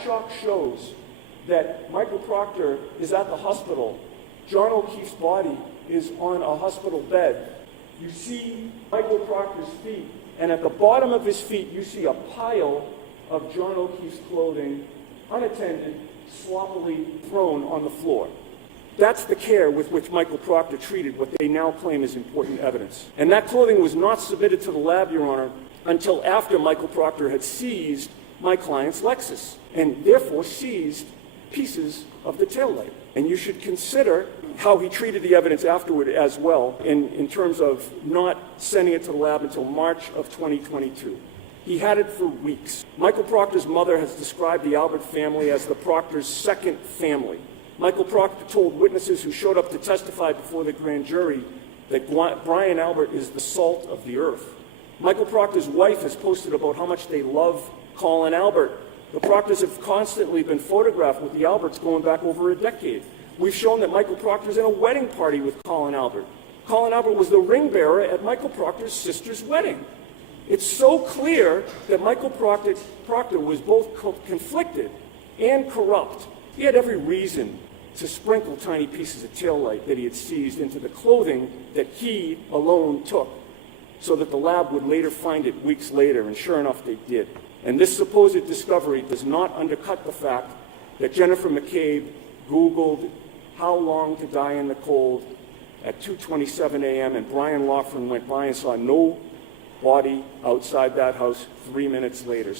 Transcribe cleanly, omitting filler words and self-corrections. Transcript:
that chalk shows that Michael Proctor is at the hospital. John O'Keefe's body is on a hospital bed. You see Michael Proctor's feet, and at the bottom of his feet, you see a pile of John O'Keefe's clothing, unattended, sloppily thrown on the floor. That's the care with which Michael Proctor treated what they now claim is important evidence. And that clothing was not submitted to the lab, Your Honor, until after Michael Proctor had seized my client's Lexus, and therefore seized pieces of the taillight. And you should consider how he treated the evidence afterward as well in terms of not sending it to the lab until March of 2022. He had it for weeks. Michael Proctor's mother has described the Albert family as the Proctor's second family. Michael Proctor told witnesses who showed up to testify before the grand jury that Brian Albert is the salt of the earth. Michael Proctor's wife has posted about how much they love Colin Albert. The Proctors have constantly been photographed with the Alberts going back over a decade. We've shown that Michael Proctor's in a wedding party with Colin Albert. Colin Albert was the ring bearer at Michael Proctor's sister's wedding. It's so clear that Michael Proctor was both conflicted and corrupt. He had every reason to sprinkle tiny pieces of taillight that he had seized into the clothing that he alone took, so that the lab would later find it weeks later, and sure enough, they did. And this supposed discovery does not undercut the fact that Jennifer McCabe Googled how long to die in the cold at 2:27 a.m. and Brian Loughran went by and saw no body outside that house 3 minutes later.